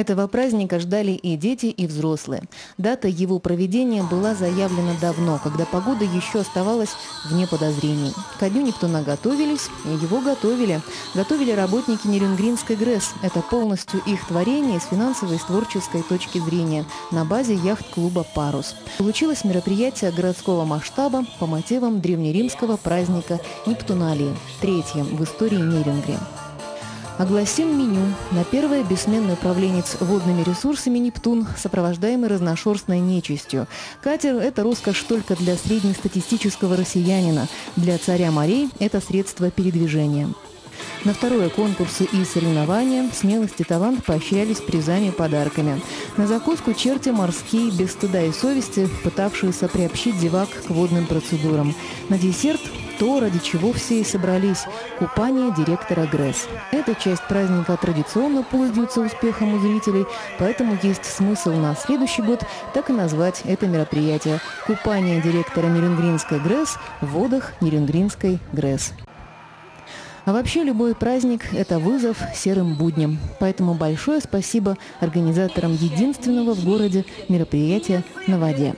Этого праздника ждали и дети, и взрослые. Дата его проведения была заявлена давно, когда погода еще оставалась вне подозрений. Ко дню Нептуна готовились, и его готовили. Готовили работники Нерюнгринской ГРЭС. Это полностью их творение с финансовой и с творческой точки зрения на базе яхт-клуба «Парус». Получилось мероприятие городского масштаба по мотивам древнеримского праздника Нептуналии, третьем в истории Нерюнгри. Огласим меню. На первое бессменный управленец водными ресурсами «Нептун», сопровождаемый разношерстной нечистью. Катер – это роскошь только для среднестатистического россиянина. Для царя морей – это средство передвижения. На второе конкурсы и соревнования смелость и талант поощрялись призами и подарками. На закуску черти морские, без стыда и совести, пытавшиеся приобщить зевак к водным процедурам. На десерт – то, ради чего все и собрались – купание директора ГРЭС. Эта часть праздника традиционно пользуется успехом у зрителей, поэтому есть смысл на следующий год так и назвать это мероприятие – купание директора Нерюнгринской ГРЭС в водах Нерюнгринской ГРЭС. А вообще любой праздник – это вызов серым будням. Поэтому большое спасибо организаторам единственного в городе мероприятия на воде.